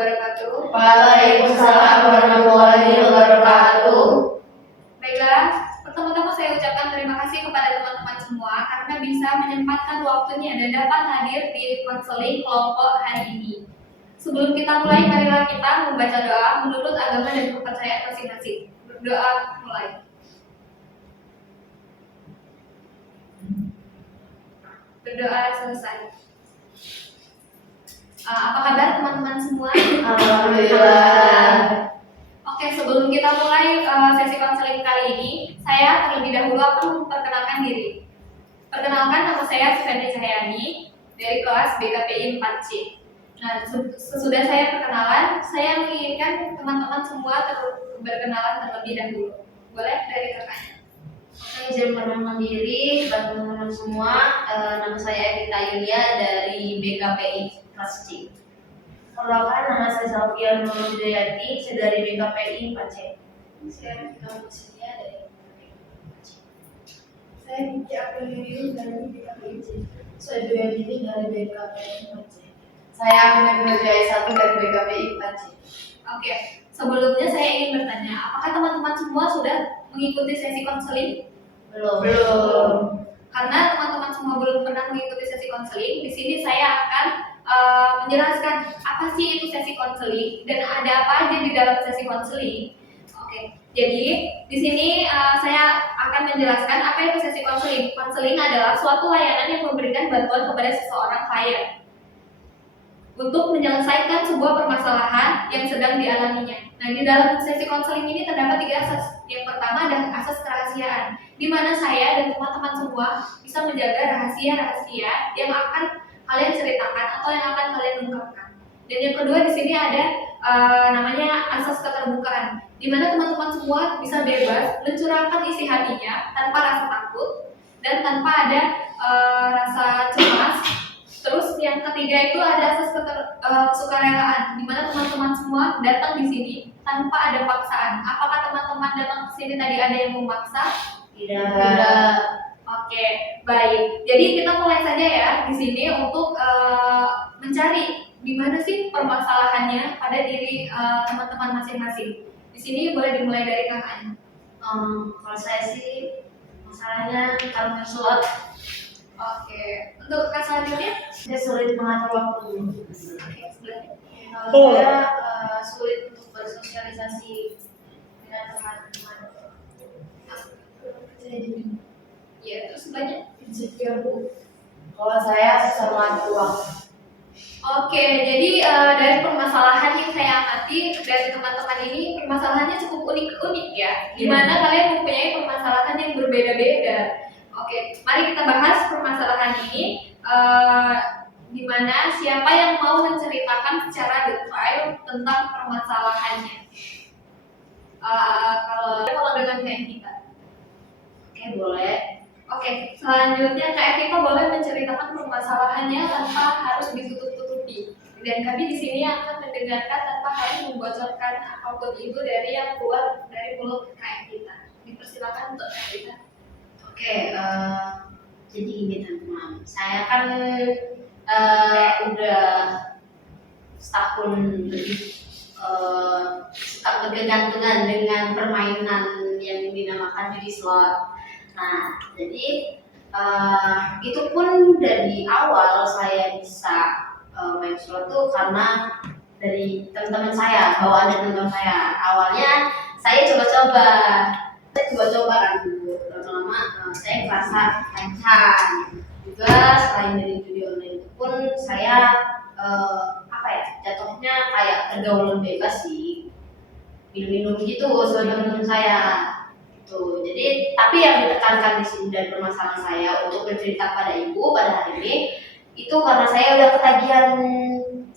wabarakatuh. Waalaikumsalam warahmatullahi wabarakatuh. Baiklah, pertama-tama saya ucapkan terima kasih kepada teman-teman semua karena bisa menyempatkan waktunya dan dapat hadir di konseling kelompok hari ini. Sebelum kita mulai, marilah kita membaca doa menurut agama dan kepercayaan masing-masing. Berdoa mulai. Berdoa selesai. Apa kabar teman-teman semua? Alhamdulillah. Oke, sebelum kita mulai sesi konseling kali ini, saya terlebih dahulu akan memperkenalkan diri. Perkenalkan, nama saya Sufiani Cahyani dari kelas BKPI 4C. Nah, sesudah saya perkenalan, saya menginginkan teman-teman semua berkenalan terlebih dahulu. Boleh dari kakaknya? Saya izin perkenalkan diri buat teman-teman semua. Nama saya Evita Yulia dari BKPI kelas C. Perkenalkan, nama saya Safia Nurul Hidayati, saya dari BKPI 4C. Saya Vina Musia dari BKPI 4C. Saya Niki Aprilius dari BKPI 4C. Saya Dwi Dini dari BKPI 4C. Saya Aminah Jaya 1 dari BKPI 4C. Oke, sebelumnya saya ingin bertanya, apakah teman-teman semua sudah mengikuti sesi konseling? Belum. Karena teman-teman semua belum pernah mengikuti sesi konseling, di sini saya akan menjelaskan apa sih itu sesi konseling dan ada apa aja di dalam sesi konseling. Oke, jadi di sini saya akan menjelaskan apa itu sesi konseling. Konseling adalah suatu layanan yang memberikan bantuan kepada seseorang klien untuk menyelesaikan sebuah permasalahan yang sedang dialaminya. Nah, di dalam sesi konseling ini terdapat 3 asas. Yang pertama adalah asas kerahasiaan, di mana saya dan teman-teman semua bisa menjaga rahasia-rahasia yang akan kalian ceritakan atau yang akan kalian ungkapkan. Dan yang kedua di sini ada namanya asas keterbukaan, di mana teman-teman semua bisa bebas mencurahkan isi hatinya tanpa rasa takut dan tanpa ada rasa cemas. Terus yang ketiga itu ada asas kesukarelaan, di mana teman-teman semua datang di sini tanpa ada paksaan. Apakah teman-teman datang ke sini tadi ada yang memaksa? Tidak. Oke, baik. Jadi kita mulai saja ya di sini untuk mencari di mana sih permasalahannya pada diri teman-teman masing-masing. Di sini boleh dimulai dari kakaknya. Kalau saya sih masalahnya karena sholat. Oke, untuk kakak selanjutnya? Saya sulit mengatur waktu. Oke, sebelahnya. Kalau saya sulit untuk bersosialisasi dengan teman-teman. Saya jadi Iya, terus sebelahnya? insecure, Bu. Kalau saya susah mengatur waktu. Oke, jadi dari permasalahan yang saya amati dari teman-teman ini, permasalahannya cukup unik-unik ya, di mana kalian mempunyai permasalahan yang berbeda-beda. Oke, mari kita bahas permasalahan ini, di mana siapa yang mau menceritakan secara detail tentang permasalahannya. Kalau dengan Kak kita. Oke, boleh. Oke, selanjutnya Kak Evita boleh menceritakan permasalahannya tanpa harus ditutup-tutupi. Dan kami di sini akan mendengarkan tanpa harus membocorkan apapun itu dari yang keluar dari mulut Kak Evita. Dipersilakan untuk Kak Evita. Oke, jadi gini teman-teman, saya kan udah setahun lebih suka berkegantungan dengan permainan yang dinamakan judi slot. Nah, jadi itu pun dari awal saya bisa main slot tuh karena dari teman-teman saya, bawaan dari teman-teman saya. Awalnya saya coba-coba kan dulu, lama-lama saya merasa lancar. Juga selain dari judi online itu pun saya jatuhnya kayak pergaulan bebas sih, minum-minum gitu sama teman-teman saya. Gitu. Jadi tapi yang ditekankan di sini dan permasalahan saya untuk bercerita pada ibu pada hari ini itu karena saya udah ketagihan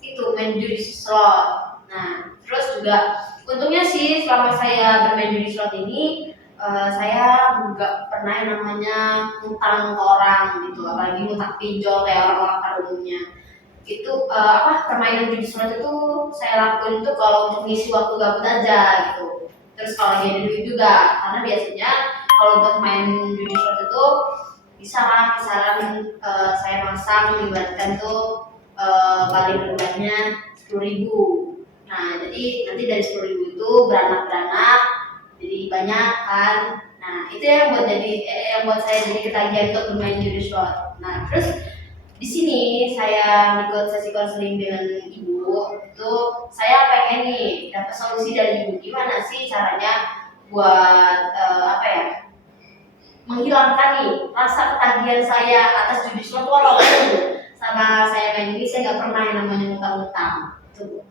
itu main judi slot. Nah, terus juga untungnya sih selama saya bermain judi slot ini saya nggak pernah yang namanya ngutang ke orang gitu, apalagi ngutang pinjol kayak orang-orang pada umumnya. Itu permainan judi slot itu saya lakuin itu kalau untuk ngisi waktu gabut aja gitu. Terus kalau lagi ada duit juga, karena biasanya kalau untuk main judi slot itu bisa lah kisaran saya masang melibatkan tuh paling rendahnya 10.000. Nah, jadi nanti dari 10.000 itu beranak-beranak jadi banyak kan. Nah, itu yang buat yang buat saya jadi ketagihan untuk bermain judi slot. Nah, terus di sini saya ikut sesi konseling dengan ibu. Itu saya pengen nih dapat solusi dari ibu gimana sih caranya buat apa ya? Menghilangkan nih rasa ketagihan saya atas judi slot walaupun sama saya main ini saya nggak pernah yang namanya utang-utang. Tuh.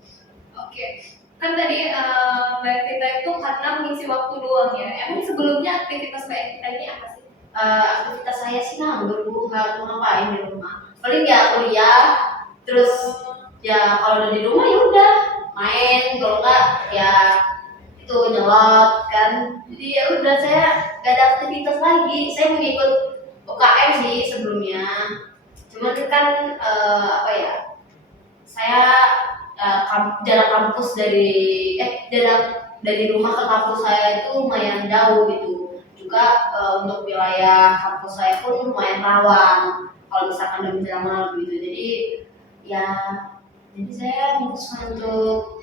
Oke, kan tadi Mbak Evita itu karena mengisi waktu luang ya. Emang sebelumnya aktivitas Mbak Evita ini apa sih? Aktivitas saya sih nganggur bu, nggak mau ngapain di rumah. Paling ya kuliah, terus ya kalau udah di rumah ya udah main, kalau nggak ya itu nyelot kan. Jadi ya udah saya nggak ada aktivitas lagi. Saya mengikut UKM sih sebelumnya. Cuman kan apa ya? Saya jarak kampus jarak dari rumah ke kampus saya itu lumayan jauh gitu. Juga untuk wilayah kampus saya pun lumayan rawan kalau misalkan udah menjelang malam gitu. Ya jadi saya memutuskan untuk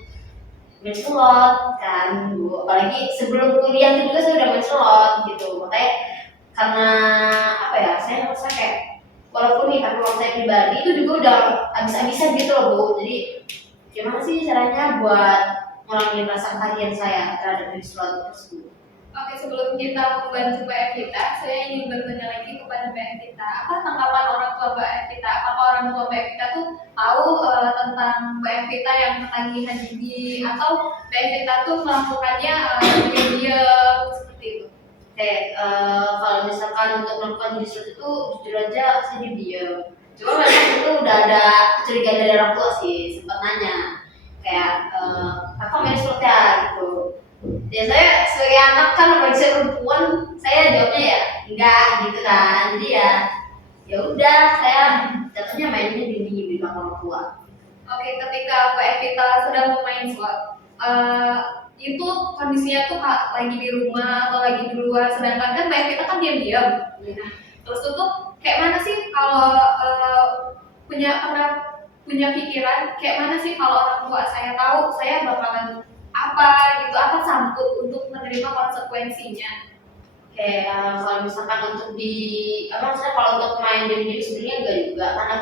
main slot kan bu. Apalagi sebelum kuliah itu juga saya udah main slot gitu. Makanya karena apa ya, saya merasa kayak walaupun nih tapi uang saya pribadi itu juga udah habis-habisan gitu loh bu. Jadi gimana sih caranya buat ngurangin rasa ketagihan saya terhadap judi slot tersebut? Oke, sebelum kita membantu Mbak Evita, saya ingin bertanya lagi kepada Mbak Evita. Apa tanggapan orang tua Mbak Evita? Apakah orang tua Mbak Evita tuh tahu tentang Mbak Evita yang ketagihan judi, atau Mbak Evita tuh melakukannya diam-diam seperti itu? Oke, kalau misalkan untuk melakukan judi slot itu jujur aja saya diam. Cuma memang itu udah ada kecurigaan dari orang tua sih, sempat nanya kayak kakak main slot ya gitu. Ya saya sebagai anak kan apalagi saya perempuan, saya jawabnya ya enggak gitu kan. Jadi ya udah saya jatuhnya mainnya di belakang orang tua. Oke, ketika Mbak Evita sedang bermain slot, itu kondisinya tuh lagi di rumah atau lagi di luar, sedangkan kan Mbak Evita kan diam-diam. Terus itu tuh kayak mana sih kalau punya pikiran kayak mana sih kalau orang tua saya tahu saya bakalan apa gitu, apa sanggup untuk menerima konsekuensinya? Kayak kalau misalkan untuk maksudnya kalau untuk main game sebenarnya enggak juga karena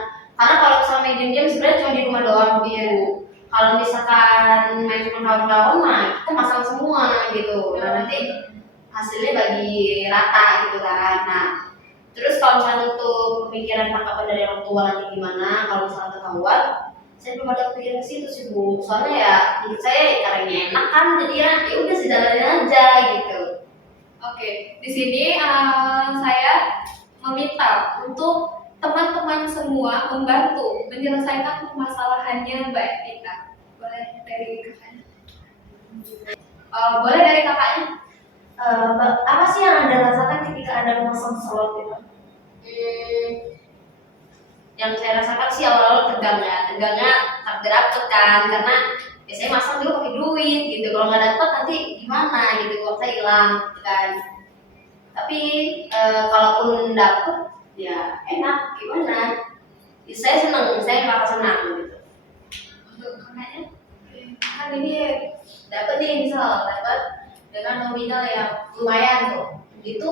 kalau misalnya main game sebenarnya cuma di rumah doang gitu. Kalau misalkan main cuma tahun-tahun nah kita masang semua gitu. Nah nanti hasilnya bagi rata gitu kan. Nah terus kalau misalnya untuk pemikiran tanggapan dari orang tua nanti gimana kalau misalnya ketahuan, saya belum ada kepikiran ke situ sih bu. Soalnya ya menurut saya karena enak kan, jadi ya udah sih jalanin aja gitu. Oke, di sini saya meminta untuk teman-teman semua membantu menyelesaikan permasalahannya Mbak Evita. Boleh dari kakaknya? Boleh dari kakaknya? Apa sih yang Anda rasakan ketika Anda memasang slot gitu? Yang saya rasakan sih awal-awal tegangnya tak berapa kan, karena biasanya masang dulu pakai duit gitu, kalau nggak dapat nanti gimana gitu, uang saya hilang gitu kan. Tapi kalaupun dapet ya enak gimana, ya, saya senang, saya merasa senang gitu. Untuk kakaknya? Kan ini dapat nih, misal dapat dengan nominal yang lumayan tuh, itu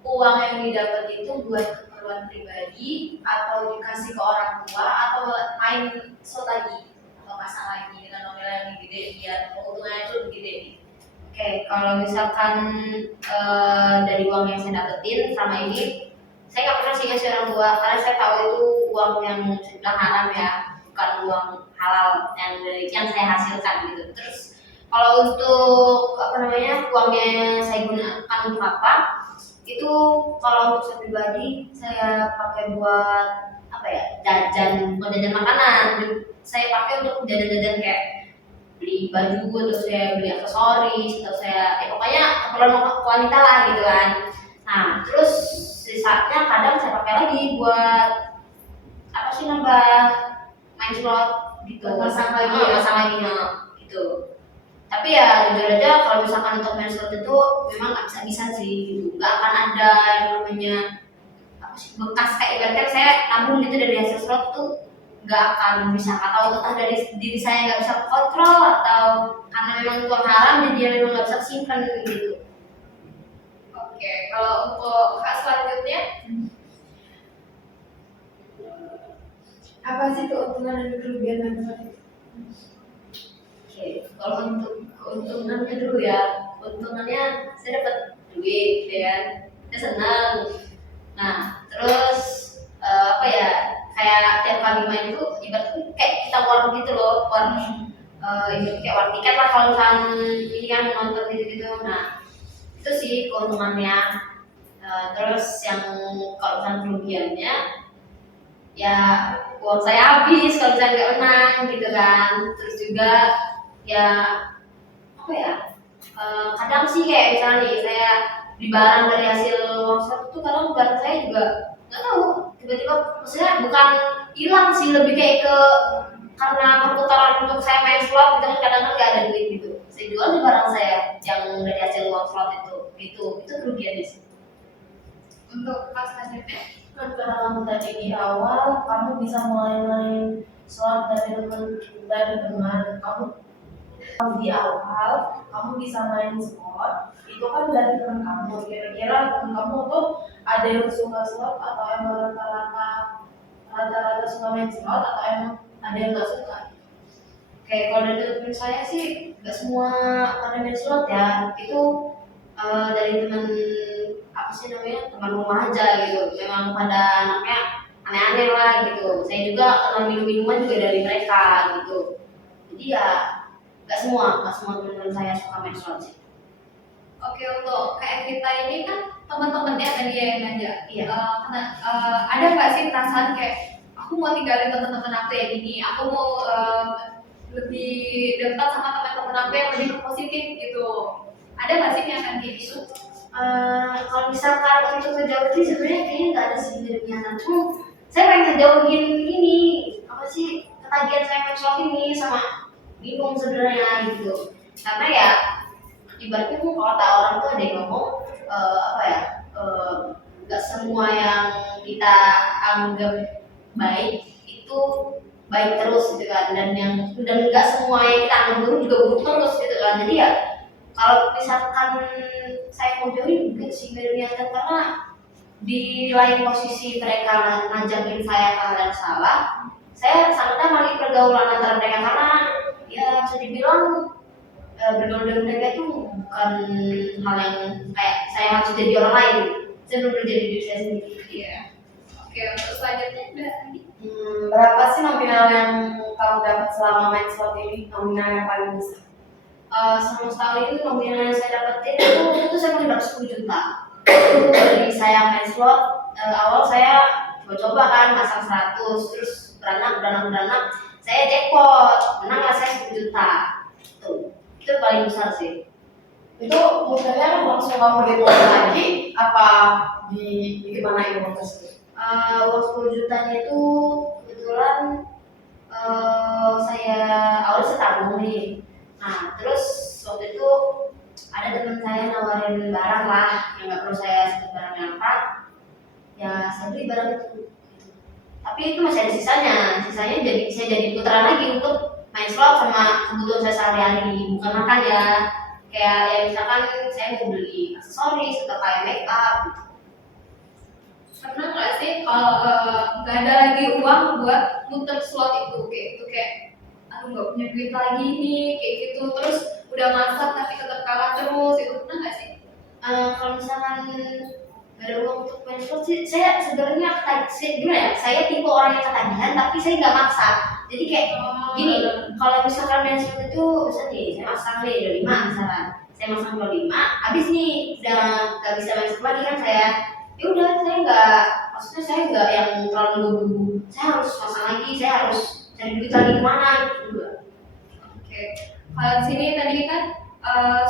uang yang didapat itu buat keperluan pribadi atau dikasih ke orang tua atau main slot lagi atau pasang lagi dengan nominal yang lebih gede biar keuntungannya itu lebih gede. Oke, kalau misalkan dari uang yang saya dapetin selama ini, saya nggak pernah sih ngasih orang tua karena saya tahu itu uang yang sudah haram ya, bukan uang halal yang saya hasilkan gitu. Terus kalau untuk uangnya saya gunakan untuk apa? Itu kalau untuk saya pribadi saya pakai buat apa ya, jajan makanan. Saya pakai untuk jajan-jajan kayak beli baju atau saya beli aksesoris atau saya pokoknya keperluan wanita lah gitu kan. Nah terus sisanya kadang saya pakai lagi buat nambah main slot gitu, Pasang lagi gitu. Tapi ya jujur aja kalau misalkan untuk main slot itu memang habis-habisan sih gitu. Nggak akan ada yang namanya bekas, kayak ibaratnya saya tabung gitu dari hasil slot tuh nggak akan bisa, atau entah dari diri saya nggak bisa kontrol atau tersimpan gitu. Oke, kalau untuk hak selanjutnya, Apa sih keuntungan dan kerugian manfaat itu? Oke, kalau untuk keuntungannya dulu ya, keuntungannya saya dapat duit, ya kan, saya senang. Nah, terus apa ya, kayak tiap kali main itu ibaratnya kayak kita warung gitu loh, warung ibarat kayak warung tiket lah kalau misalnya ini kan nonton gitu-gitu. Nah, itu sih keuntungannya. Terus yang kalau misalnya kerugiannya, ya uang saya habis kalau misalnya nggak menang gitu kan. Terus juga ya apa ya, kadang sih kayak misalnya nih saya beli barang dari hasil workshop itu, kadang barang saya juga nggak tahu tiba-tiba, maksudnya bukan hilang sih, lebih kayak ke karena perputaran untuk saya main slot gitu kan, kadang kan nggak ada duit gitu, saya jual di barang saya yang dari hasil workshop itu kerugiannya sih. untuk hak selanjutnya, Kan karena kamu tadi di awal, kamu bisa mulai main slot dari teman kamu di awal, kamu bisa main slot, itu kan dari teman kamu. Kira-kira teman kamu tuh ada yang suka slot atau emang rata-rata suka main slot atau emang ada yang nggak suka? Kayak kalau dari teman saya sih nggak semua pada main slot ya, itu dari teman apa sih namanya, teman rumah aja gitu, memang pada anaknya aneh-aneh lah gitu. Saya juga kenal minum-minuman juga dari mereka gitu, jadi ya nggak semua teman-teman saya suka main slot sih. oke, untuk kayak kita ini kan teman-temannya tadi ya yang ngajak. Iya. Ada nggak sih perasaan kayak aku mau tinggalin teman-teman aku yang ini, aku mau lebih dekat sama teman-teman aku yang lebih positif gitu. Ada nggak sih yang akan kayak gitu? Kalau misalkan untuk ngejauhin sebenarnya kayaknya nggak ada sih dari niatan, cuma saya pengen ngejauhin ini apa sih, ketagihan saya main slot ini sama minum sebenarnya gitu. Karena ya ibaratnya tuh kalau kata orang tuh ada yang ngomong apa ya, nggak semua yang kita anggap baik itu baik terus gitu kan, dan nggak semua yang kita anggap buruk juga buruk terus gitu kan. Jadi ya kalau misalkan saya mau join mungkin sih dari niatan, karena di lain posisi mereka ngajakin saya ke hal yang salah, saya sangat amati pergaulan antara mereka, karena ya bisa dibilang bergaul dengan mereka itu bukan hal yang kayak saya harus jadi orang lain, saya benar jadi diri saya sendiri. Iya. Oke, untuk selanjutnya udah tadi. Berapa sih nominal yang kamu dapat selama main slot ini? Nominal yang paling besar? Selama setahun ini nominal yang saya dapetin itu saya paling dapat 10 juta. Itu dari saya main slot, awal saya coba-coba kan masang 100, terus beranak, saya jackpot, menanglah saya 10 juta. Itu paling besar sih. Itu muternya langsung kamu deposit lagi apa di gimana itu uang tersebut? Uang 10 jutanya itu kebetulan saya awalnya saya tabung nih. Nah terus waktu itu ada teman saya nawarin barang lah yang nggak perlu saya sebut barangnya apa, ya saya beli barang itu. Tapi itu masih ada sisanya jadi saya jadi putaran lagi untuk main slot sama kebutuhan saya sehari-hari, bukan makan ya. Kayak ya misalkan saya mau beli aksesoris atau kayak make up gitu. Pernah nggak sih kalau nggak ada lagi uang buat muter slot itu kayak aduh nggak punya duit lagi nih kayak gitu, terus udah masak tapi tetap kalah terus, itu pernah nggak sih? Kalau misalkan nggak ada uang untuk main slot sih, saya sebenarnya gimana ya, saya tipe orang yang ketagihan tapi saya nggak maksa. Jadi kayak gini, kalau misalkan main slot itu misalnya nih saya masang nih 25 misalkan, saya masang 25, habis nih udah nggak bisa main slot lagi kan saya, ya udah saya nggak yang terlalu nunggu, saya harus masang lagi, saya harus cari duit lagi kemana gitu juga. Oke, kalau di sini tadi kan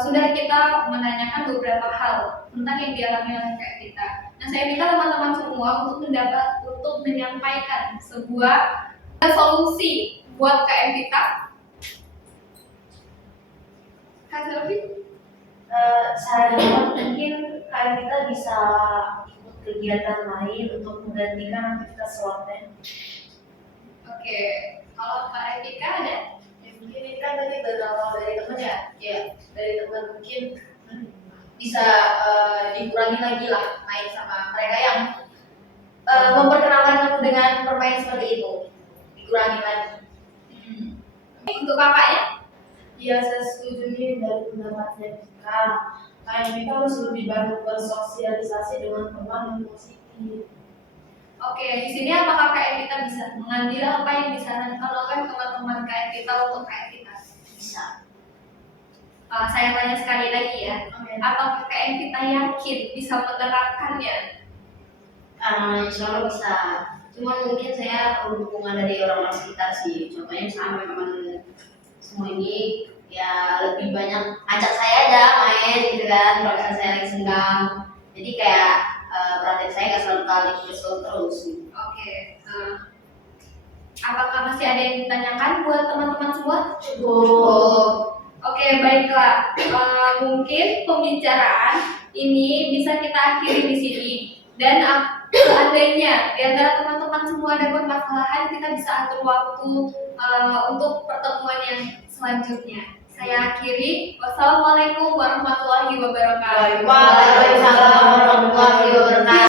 sudah kita menanyakan beberapa hal tentang yang dialami oleh kayak kita. Nah, saya minta teman-teman semua untuk menyampaikan sebuah solusi buat KM kita. Kak Selvi? Saya mungkin kalian kita bisa ikut kegiatan lain untuk menggantikan aktivitas slotnya. Oke, kalau Kak Etika ada? Ya, mungkin ini kan tadi berawal dari teman ya, dari teman mungkin bisa dikurangi lagi lah main sama mereka yang memperkenalkan kamu dengan permainan seperti itu, dikurangi lagi. Untuk kakak ya? Iya, saya setuju nih dari pendapatnya Vika. Kayak kita harus lebih banyak bersosialisasi dengan teman yang positif. Oke, di sini apakah KM kita bisa mengambil apa yang disarankan oleh teman-teman KM kita untuk KM kita? Bisa. Saya tanya sekali lagi ya, Oke. apakah KM kita yakin bisa menerapkannya? Insya Allah bisa. Cuman mungkin saya perlu dukungan dari orang-orang sekitar sih. Contohnya sama teman semua ini ya lebih banyak ajak saya aja main gitu kan. Kalau misalnya saya lagi senggang, jadi kayak perhatian saya nggak selalu kali terus. Oke, apakah masih ada yang ditanyakan buat teman-teman semua? Cukup. Oke, baiklah. Mungkin pembicaraan ini bisa kita akhiri di sini. Dan seandainya di antara teman-teman semua ada permasalahan, kita bisa atur waktu untuk pertemuan yang selanjutnya. Saya akhiri. Wassalamualaikum warahmatullahi wabarakatuh. Waalaikumsalam warahmatullahi wabarakatuh.